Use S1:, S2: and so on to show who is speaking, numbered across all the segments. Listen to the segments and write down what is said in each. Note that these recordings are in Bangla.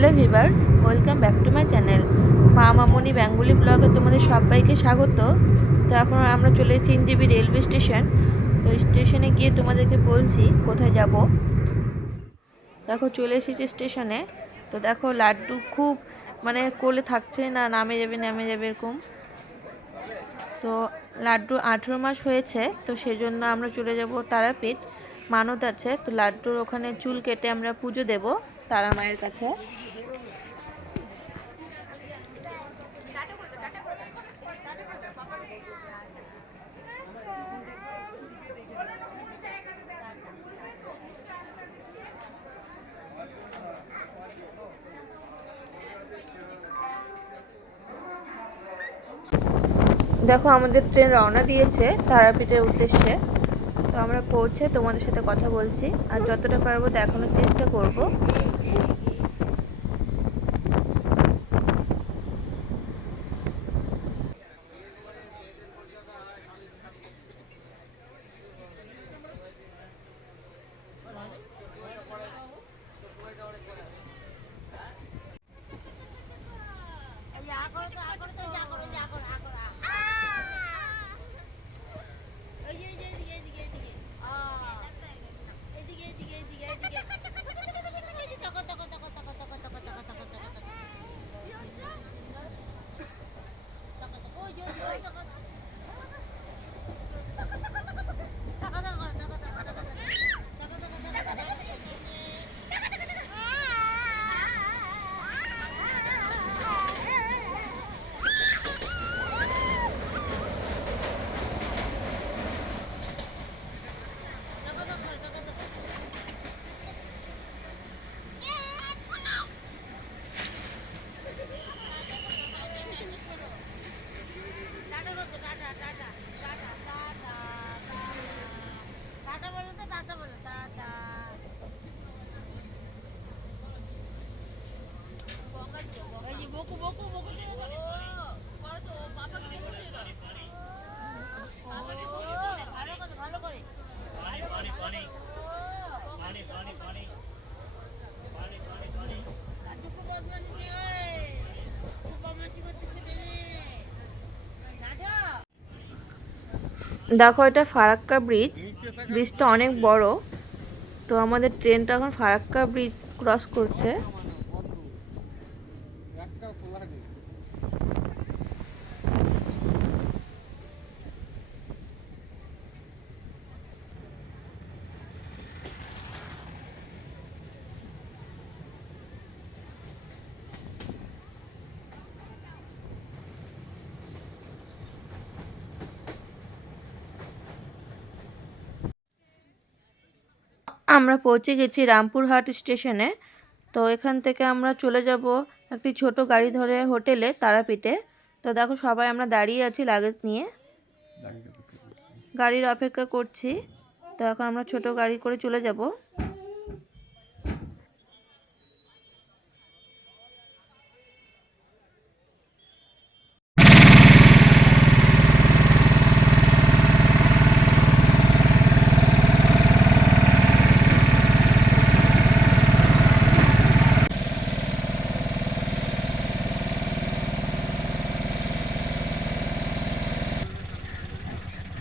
S1: Hello viewers welcome back to my channel. মা মামনি বেঙ্গলি ব্লগে তোমাদের সবাইকে স্বাগত। তো এখন আমরা চলে এসেছি ইন্দিবি রেলওয়ে স্টেশন। তো স্টেশনে গিয়ে তোমাদেরকে বলছি কোথায় যাব। দেখো চলে এসেছি স্টেশনে। তো দেখো লাড্ডু খুব মানে কোলে থাকছে না, নামে যাবে নামে যাবে এরকম। তো লাড্ডু আঠেরো মাস হয়েছে, তো সেজন্য আমরা চলে যাব তারাপীঠ। মানত আছে, তো লাড্ডুর ওখানে চুল কেটে আমরা পুজো দেব। তারা মায়ের কাছে। দেখো, আমাদের ট্রেন রওনা দিয়েছে তারাপীঠের উদ্দেশ্যে। তো আমরা পৌঁছে তোমাদের সাথে কথা বলছি। আর যতটা পারব দেখানোর চেষ্টা করব। দেখো, এটা ফারাক্কা ব্রিজ ব্রিজটা অনেক বড়। তো আমাদের ট্রেনটা এখন ফারাক্কা ব্রিজ ক্রস করছে। আমরা পৌঁছে গেছি রামপুরহাট স্টেশনে। তো এখান থেকে আমরা চলে যাব একটি ছোট গাড়ি ধরে হোটেলে, তারাপীঠে। তো দেখো সবাই আমরা দাঁড়িয়ে আছি লাগেজ নিয়ে। গাড়ির অপেক্ষা করছি। তো এখন আমরা ছোট গাড়ি করে চলে যাব।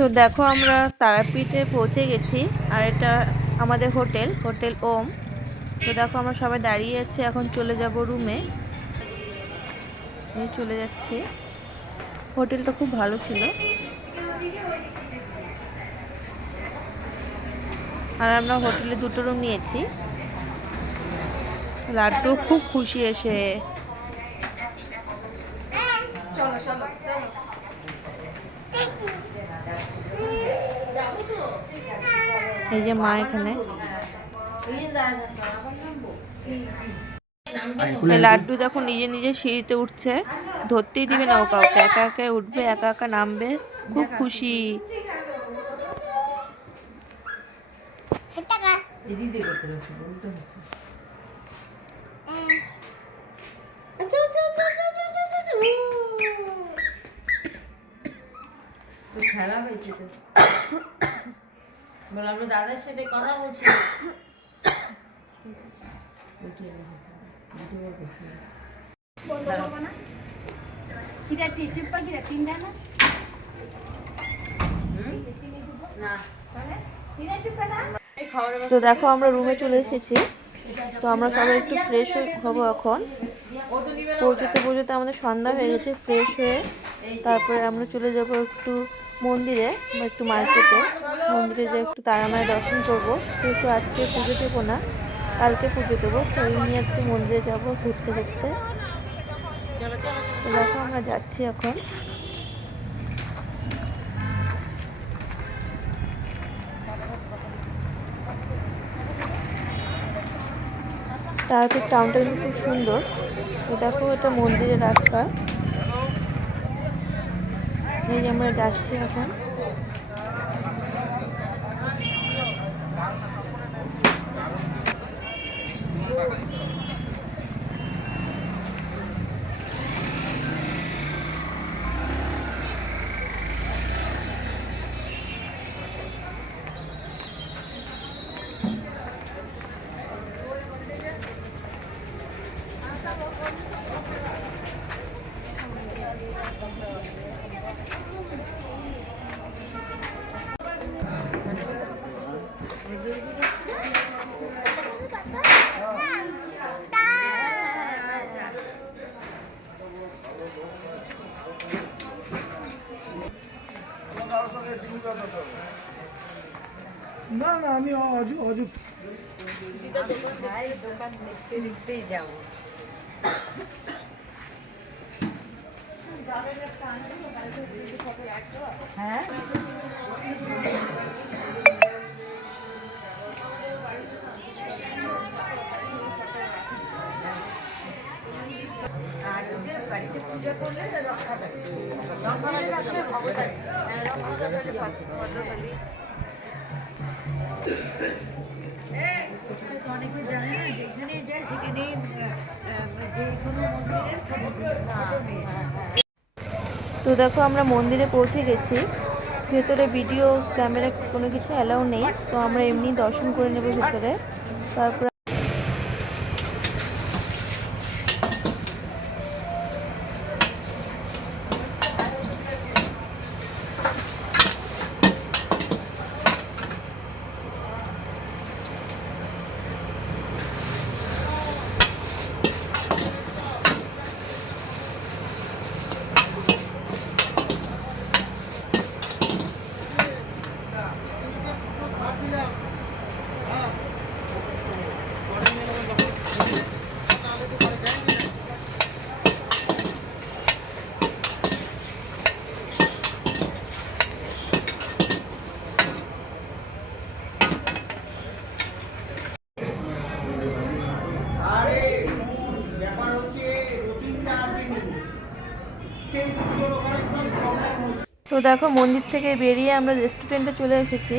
S1: তো দেখো আমরা তারাপীঠে পৌঁছে গেছি, আর এটা আমাদের হোটেল হোটেল ওম। তো দেখো আমরা সবাই দাঁড়িয়ে আছি, এখন চলে যাব রুমে। চলে যাচ্ছে। হোটেলটা খুব ভালো ছিল। আর আমরা হোটেলে দুটো রুম নিয়েছি। লাড্ডু খুব খুশি এসে। এই যে মা এখানে। লাড্ডু দেখো নিজে নিজে সিঁড়িতে উঠছে। ধরতেই দিবে না ও কাউকে একা একা উঠবে একা একা নামবে। খুব খুশি।
S2: খেলা হয়েছে দাদার সাথে কথা বলছি।
S3: কিরা তিনটা না।
S1: তো দেখো আমরা রুমে চলে এসেছি। তো আমরা সবাই একটু ফ্রেশ হব এখন। পৌঁছতে পৌঁছতে আমাদের সন্ধ্যা হয়ে গেছে ফ্রেশ হয়ে। তারপরে আমরা চলে যাব একটু মন্দিরে বা একটু মার্কেটে মন্দিরে যে একটু তারামায়ের দর্শন করব, যেহেতু আজকে পুজো দেবো না, কালকে পুজো দেবো, তো এই নিয়ে আজকে মন্দিরে যাব ঘুরতে ঘুরতে। দেখো আমরা যাচ্ছি এখন। তারপর টাউনটা কিন্তু খুব সুন্দর। দেখো এটা মন্দিরের রাস্তা। এই যে আমরা যাচ্ছি এখন
S4: না না আমি
S2: ভাই দোকান দেখতে দেখতেই যাব হ্যাঁ বাড়িতে পূজা করলে রক্ষা থাকে রক্ষা বলি ভগবান হ্যাঁ রক্ষা বলি
S1: তো দেখো, আমরা মন্দিরে পৌঁছে গেছি। ভেতরে ভিডিও ক্যামেরা কোনো কিছু অ্যালাউ নেই। তো আমরা এমনি দর্শন করে নেব ভেতরে। তারপর দেখো, মন্দির থেকে বেরিয়ে আমরা রেস্টুরেন্টে চলে এসেছি।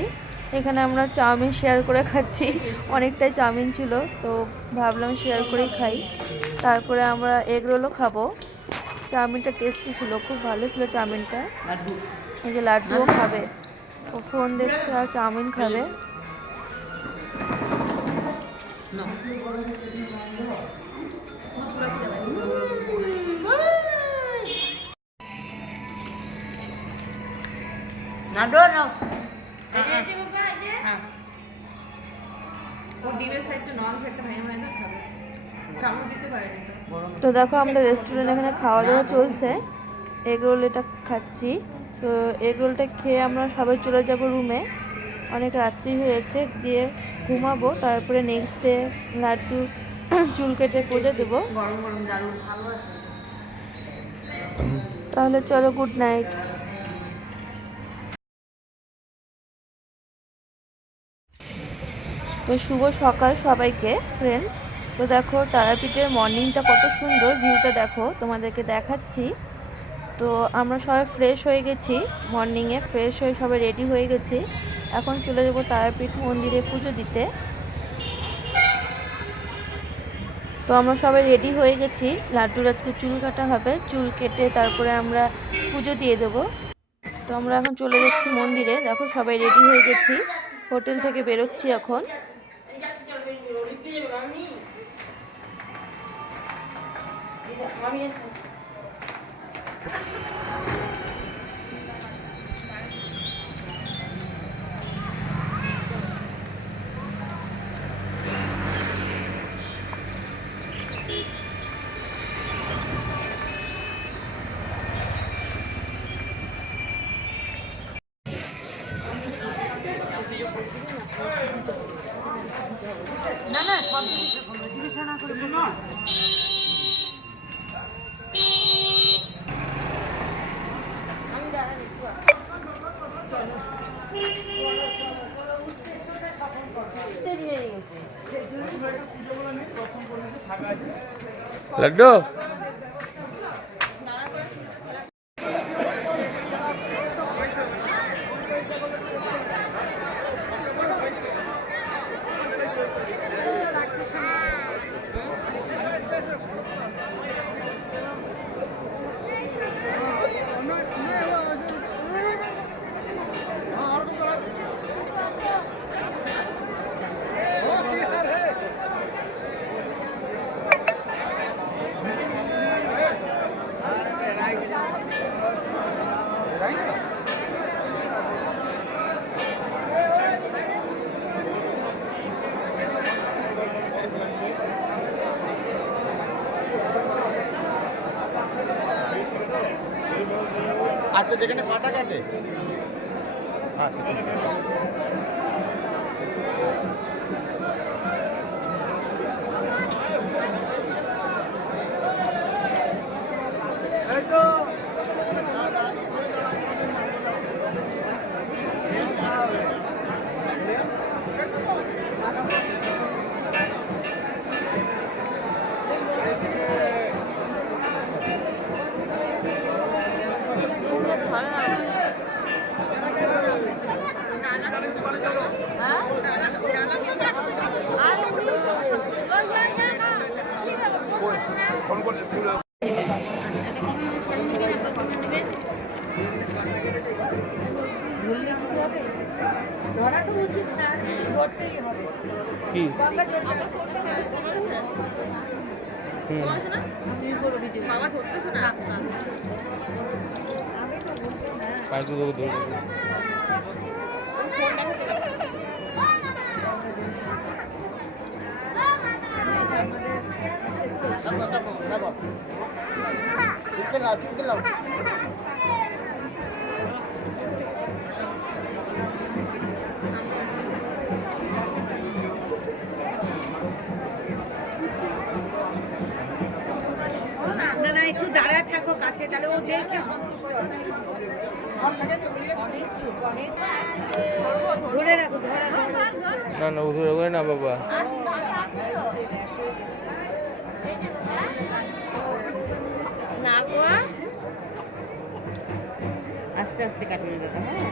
S1: এখানে আমরা চাউমিন শেয়ার করে খাচ্ছি। অনেকটাই চাউমিন ছিল, তো ভাবলাম শেয়ার করেই খাই। তারপরে আমরা এগ রোলও খাব। চাউমিনটা টেস্টি ছিল, খুব ভালো ছিল চাউমিনটা। এই যে লাড্ডুও খাবে। ও ফোন দেখছে আর চাউমিন খাবে।
S2: না ডো নাও তো
S1: দেখো আমরা রেস্টুরেন্ট এখানে খাওয়া দাওয়া চলছে এগ রোল এটা খাচ্ছি তো এগ রোলটা খেয়ে আমরা সবাই চলে যাব রুমে অনেক রাত্রি হয়েছে গিয়ে ঘুমাবো তারপরে নেক্সট ডে লাড্ডু চুল কেটে পুজো দেবো
S2: গরম গরম দারুণ ভালো আছে
S1: তাহলে চলো গুড নাইট তো শুভ সকাল সবাইকে ফ্রেন্ডস তো দেখো, তারাপীঠের মর্নিংটা কত সুন্দর ভিউটা দেখো, তোমাদেরকে দেখাচ্ছি। তো আমরা সবাই ফ্রেশ হয়ে গেছি মর্নিংয়ে ফ্রেশ হয়ে সবাই রেডি হয়ে গেছি। এখন চলে যাব তারাপীঠ মন্দিরে পুজো দিতে। তো আমরা সবাই রেডি হয়ে গেছি, লাড্ডুর আজকে চুল কাটা হবে, চুল কেটে তারপরে আমরা পুজো দিয়ে দেব। তো আমরা এখন চলে যাচ্ছি মন্দিরে, দেখো সবাই রেডি হয়ে গেছি, হোটেল থেকে বেরোচ্ছি এখন।
S3: না না সব জিজ্ঞাসা না করে বলো। আমি দাঁড়ানি দেরি হয়ে গেছে
S5: লাড্ডু
S6: আচ্ছা যেখানে পাটা কাটে আচ্ছা আছে।
S5: কি
S3: গঙ্গা জলটা
S5: হুম
S2: বাবা ধরতেছে না
S3: না না ও ধরে
S5: করে না বাবা।
S3: আস্তে আস্তে কাটুন দাদা হ্যাঁ।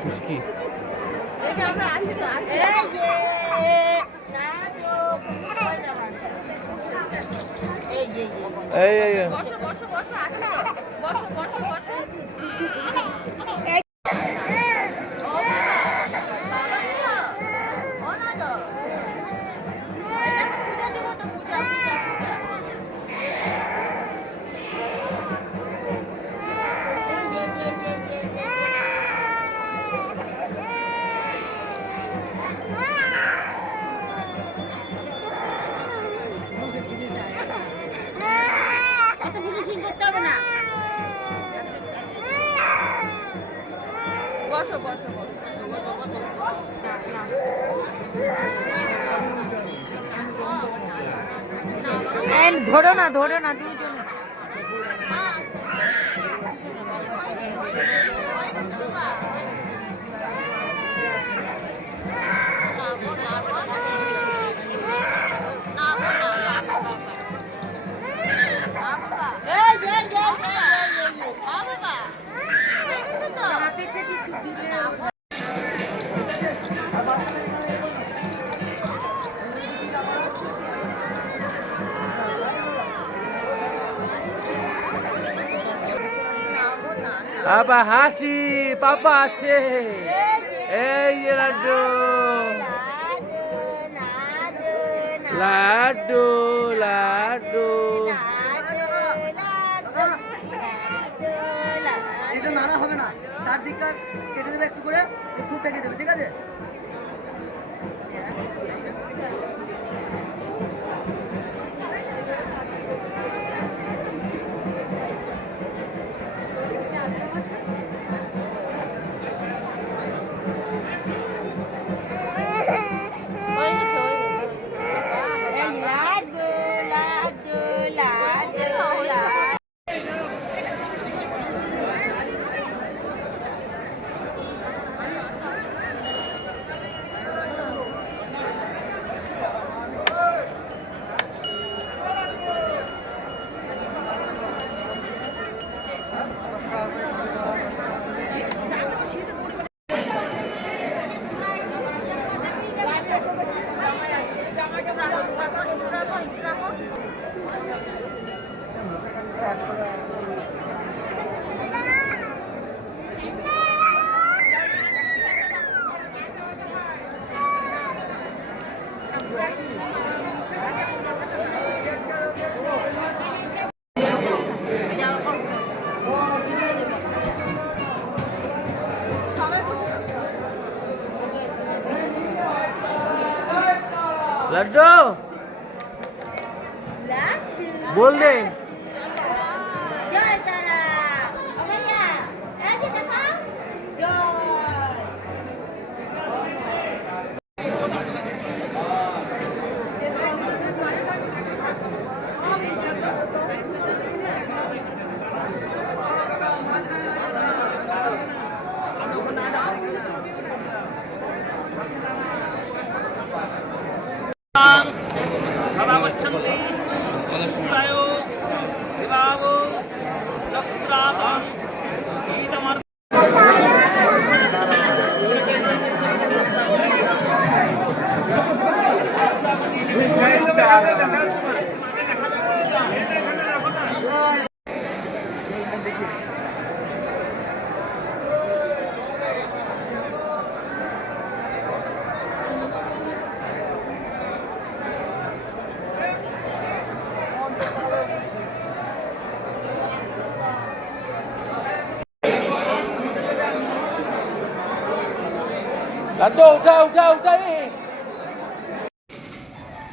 S5: খুশকি।
S2: আমরা আছি তো
S3: এই এই
S2: বসো বসো
S3: ধরো না ধরো না দুজন
S5: বাবা হাসি পাপা আছে
S3: এই যে
S5: লাড্ডু। লাড্ডু লাড্ডু
S7: এটা নাড়া হবে না চারদিকটা কেটে দেবে একটু করে খুঁটটা কেটে দেবে ঠিক আছে?
S3: লাড্ডু
S5: বল দে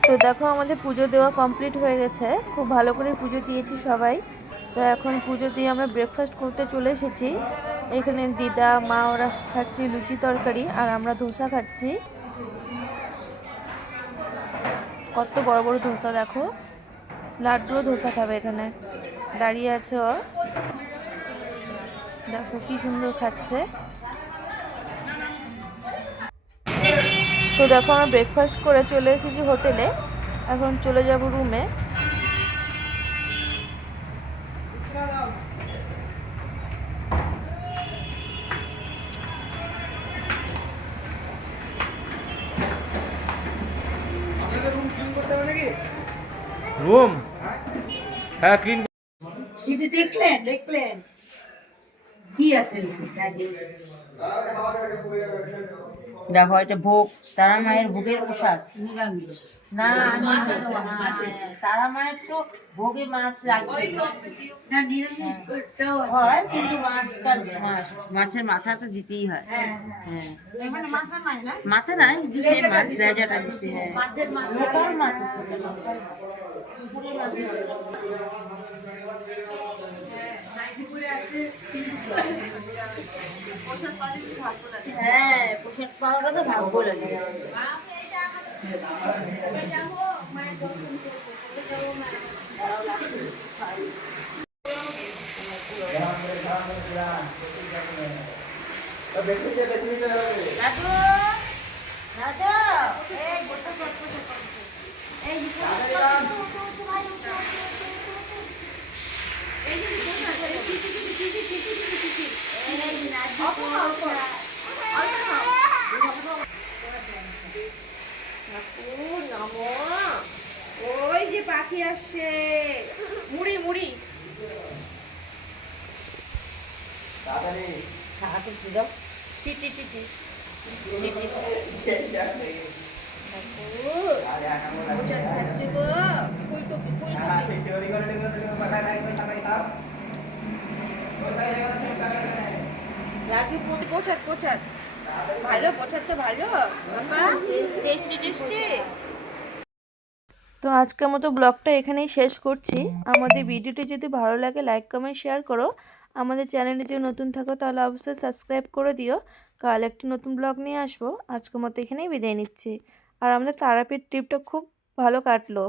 S1: তো দেখো, আমাদের পুজো দেওয়া কমপ্লিট হয়ে গেছে। খুব ভালো করে পুজো দিয়েছি সবাই। তো এখন পুজো দিয়ে আমরা ব্রেকফাস্ট করতে চলে এসেছি। এখানে দিদা, মা, ওরা খাচ্ছি লুচি তরকারি, আর আমরা ধোসা খাচ্ছি। কত বড় বড় ধোসা দেখো। লাড্ডুও ধোসা খাবে এখানে। দাঁড়িয়ে আছে। ও দেখো কি সুন্দর খাচ্ছে। তো দেখো আমরা ব্রেকফাস্ট করে চলে এসেছি হোটেলে। এখন চলে যাব রুমে
S5: রুম হ্যাঁ ক্লিন
S3: দিদি দেখলেন দেখলেন। কি আছে?
S2: দেখো এটা ভোগ। তারা মায়ের ভোগের প্রসাদ। না তারা মায়ের তো ভোগে মাছ লাগবে। হয় কিন্তু মাছটা মাছ মাছের মাথা তো দিতেই হয়। হ্যাঁ মাথা নাই দিচ্ছে মাছ লেজাটা দিচ্ছে হ্যাঁ। লোকাল মাছ আছে। হ্যাঁ প্রসাদ পাওয়াটা তো ভাগ্য লাগে এই
S1: ওই যে পাখি আসছে মুড়ি মুড়ি
S2: হাতে দাও
S1: চিচি তো আজকের মতো ব্লগটা এখানেই শেষ করছি। আমাদের ভিডিওটি যদি ভালো লাগে, লাইক, কমেন্ট, শেয়ার করো। আমাদের চ্যানেলে যদি নতুন থাকো, তাহলে অবশ্যই সাবস্ক্রাইব করে দিও। কাল একটি নতুন ব্লগ নিয়ে আসব। আজকের মতো এখানেই বিদায় নিচ্ছি। আর আমাদের তারাপীঠ ট্রিপটা খুব ভালো কাটলো।